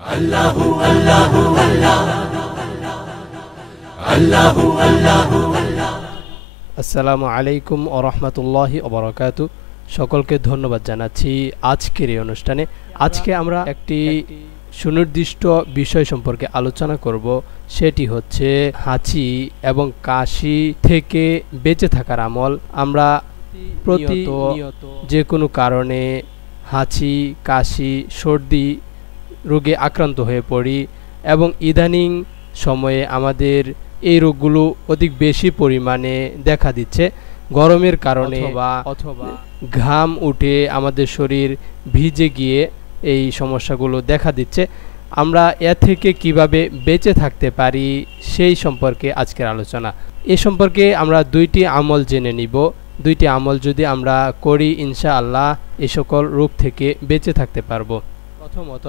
আল্লাহু আল্লাহু আল্লাহ আল্লাহু আল্লাহু আল্লাহ। আসসালামু আলাইকুম ওয়া রাহমাতুল্লাহি ওয়া বারাকাতুহু। সকলকে ধন্যবাদ জানাচ্ছি আজকের এই অনুষ্ঠানে। আজকে আমরা একটি সুনির্দিষ্ট বিষয় সম্পর্কে আলোচনা করব, সেটি হচ্ছে হাঁচি এবং কাশি থেকে বেঁচে থাকার আমল। আমরা প্রতিনিয়ত যে কোনো কারণে হাঁচি, কাশি, সর্দি রোগে আক্রান্ত হয়ে পড়ি এবং ইদানিং সময়ে আমাদের এই রোগগুলো অধিক বেশি পরিমাণে দেখা দিচ্ছে। গরমের কারণে অথবা ঘাম উঠে আমাদের শরীর ভিজে গিয়ে এই সমস্যাগুলো দেখা দিচ্ছে। আমরা এ থেকে কিভাবে বেঁচে থাকতে পারি সেই সম্পর্কে আজকের আলোচনা। এ সম্পর্কে আমরা দুইটি আমল জেনে নিব। দুইটি আমল যদি আমরা করি, ইনশাআল্লাহ এই সকল রোগ থেকে বেঁচে থাকতে পারবো। প্রথমত,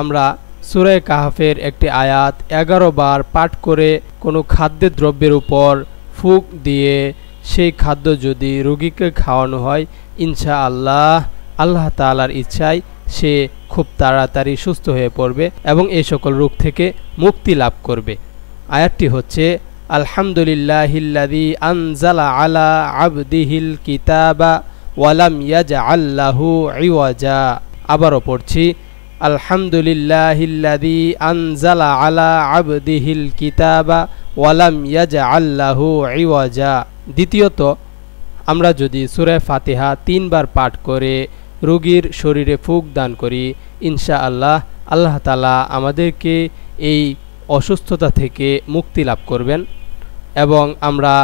আমরা সূরা কাহফের একটি আয়াত 11 বার পাঠ করে কোনো খাদ্যের দ্রব্যের উপর ফুঁক দিয়ে সেই খাদ্য যদি রোগীকে খাওয়ানো হয়, ইনশাআল্লাহ আল্লাহ তাআলার ইচ্ছায় সে খুব তাড়াতাড়ি সুস্থ হয়ে পড়বে এবং এই সকল রোগ থেকে মুক্তি লাভ করবে। আয়াতটি হচ্ছে আলহামদুলিল্লাহিল্লাযী আনজালা আলা আবদিহিল কিতাবা ওয়া লাম ইয়াজআল লাহু ইওয়াজা। আবারও পড়ছি, আলহামদুলিল্লাহিল্লাযী আনজালা আলা আবদিহিল কিতাবা ওয়া লাম ইয়াজআল লাহু ইওয়াজা। দ্বিতীয়ত, আমরা যদি সূরা ফাতিহা 3 বার পাঠ করে রোগীর শরীরে ফুঁক দান করি, ইনশাআল্লাহ আল্লাহ তাআলা আমাদেরকে এই অসুস্থতা থেকে মুক্তি লাভ করবেন এবং আমরা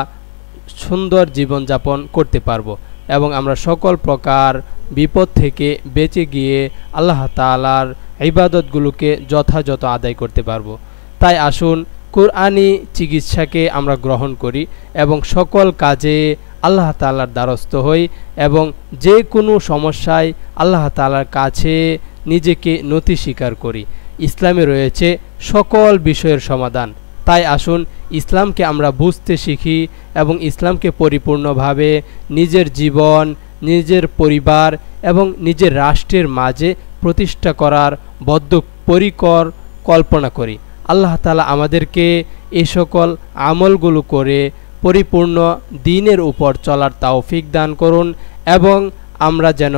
সুন্দর জীবনযাপন করতে পারবো এবং আমরা সকল প্রকার বিপদ থেকে বেঁচে গিয়ে আল্লাহ তাআলার ইবাদতগুলোকে যথাযথ আদায় করতে পারবো। তাই আসুন কুরআনি চিকিৎসাকে আমরা গ্রহণ করি এবং সকল কাজে আল্লাহ তাআলার দ্বারস্থ হই এবং যে কোনো সমস্যায় আল্লাহ তাআলার কাছে নিজেকে নতি স্বীকার করি। ইসলামে রয়েছে সকল বিষয়ের সমাধান। তাই আসুন ইসলামকে আমরা বুঝতে শিখি এবং ইসলামকে পরিপূর্ণভাবে নিজের জীবন, নিজের পরিবার এবং নিজের রাষ্ট্রের মাঝে প্রতিষ্ঠা করার বদ্ধপরিকর কল্পনা করি। আল্লাহ তাআলা আমাদেরকে এই সকল আমলগুলো করে পরিপূর্ণ দ্বীনের উপর চলার তৌফিক দান করুন এবং আমরা যেন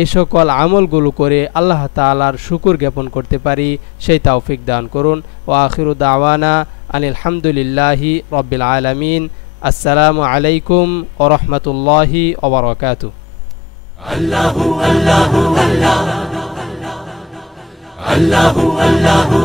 এই সকল আমলগুলো করে আল্লাহ তাআলার শুকর জ্ঞাপন করতে পারি, সেই তৌফিক দান করুন। ওয়া আখিরু দাওয়ানা আনিল হামদুলিল্লাহি রাব্বিল আলামিন। আসসালামু আলাইকুম ওয়া রাহমাতুল্লাহি ওয়া বারাকাতুহু। আল্লাহু আল্লাহু আল্লাহ আল্লাহু আল্লাহু